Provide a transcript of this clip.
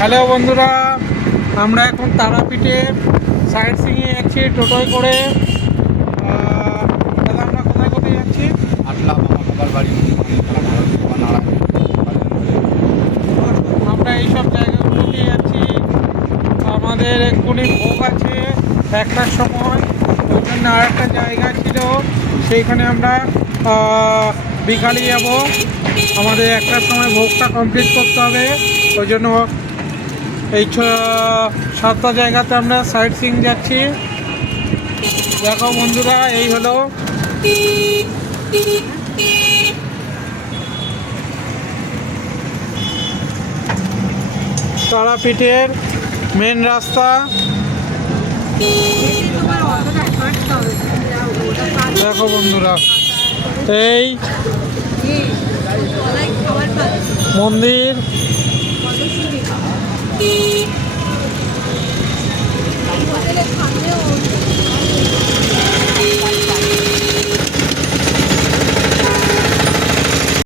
Hello বন্ধুরা, আমরা এখন তারাপীঠে সাইট সিইংয়ে যাচ্ছি টোটোয় করে। দাদা, আমরা কোথায় কোথায় যাচ্ছি? আমরা এইসব জায়গাগুলোতে যাচ্ছি। আমাদের এক্ষুনি ভোগ আছে একটার সময়, ওই জন্য আর একটা জায়গা ছিল, সেইখানে আমরা বিকালে যাব। আমাদের একটার সময় ভোগটা কমপ্লিট করতে হবে, ওই জন্য এই 7টা জায়গাতে আমরা সাইট সিইং যাচ্ছি। দেখো বন্ধুরা, এই হলো তারাপীঠের মেন রাস্তা। দেখো বন্ধুরা, এই মন্দির